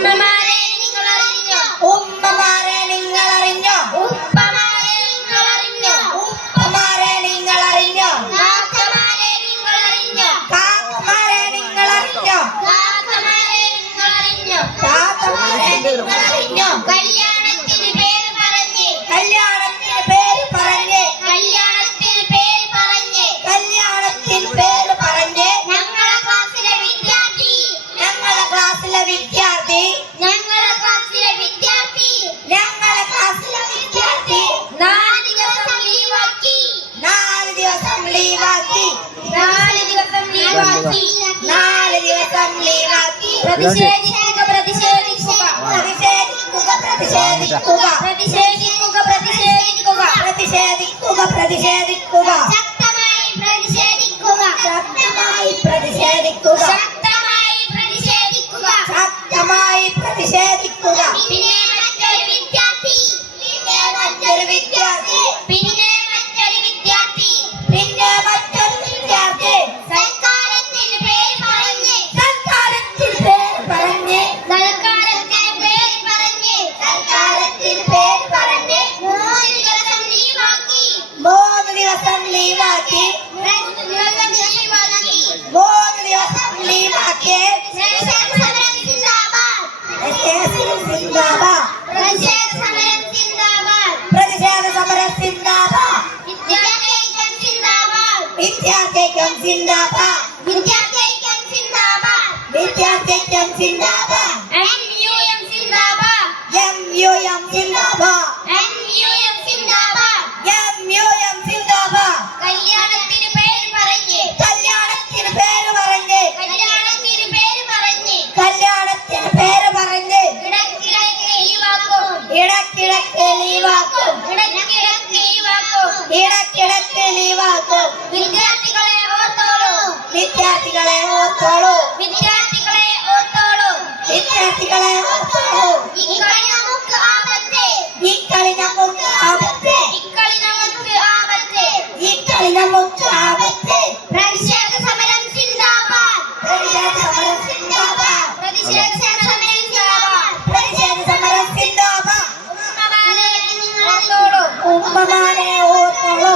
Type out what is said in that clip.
ഉമ്മമാരെ നിങ്ങൾ അറിഞ്ഞോ ഉമ്മമാരെ നിങ്ങൾ അറിഞ്ഞോ ഉപ്പമാരെ നിങ്ങൾ അറിഞ്ഞോ ഉപ്പമാരെ നിങ്ങൾ അറിഞ്ഞോ കാക്കമാരെ നിങ്ങൾ അറിഞ്ഞോ കാക്കമാരെ നിങ്ങൾ അറിഞ്ഞോ കാക്കമാരെ നിങ്ങൾ അറിഞ്ഞോ കാക്കമാരെ നിങ്ങൾ നാല് ദിവസം ലീവാക്കി പ്രതിഷേധിക്കുക പ്രതിഷേധിക്കുക പ്രതിഷേധിക്കുക പ്രതിഷേധിക്കുക. പ്രതിഷേധിക്കുക. ഇടക്കിടക്ക് ലീവാക്കും. ഇടക്കിടക്ക് ലീവാക്കും. ഇടക്കിടക്ക് ലീവാക്കും. വിദ്യാർത്ഥികളെ ഓർത്തോളൂ. വിദ്യാർത്ഥികളെ ഓർത്തോളൂ. വിദ്യാർത്ഥികളെ ഓർത്തോളൂ. വിദ്യാർത്ഥികളെ നമുക്ക് ആപത്ത് പ്രതിഷേധ സമരം സിന്ദാബാദ്. പ്രതിഷേധ സമരം സിന്ദാബാദ്. പ്രതിഷേധ സമരം സിന്ദാബാദ്. പ്രതിഷേധ സമരം സിന്ദാബാദ്. ഉമ്മമാരെ നിങ്ങൾ ഓർത്തോളൂ ഉമ്മമാരെ ഓർത്തോളൂ.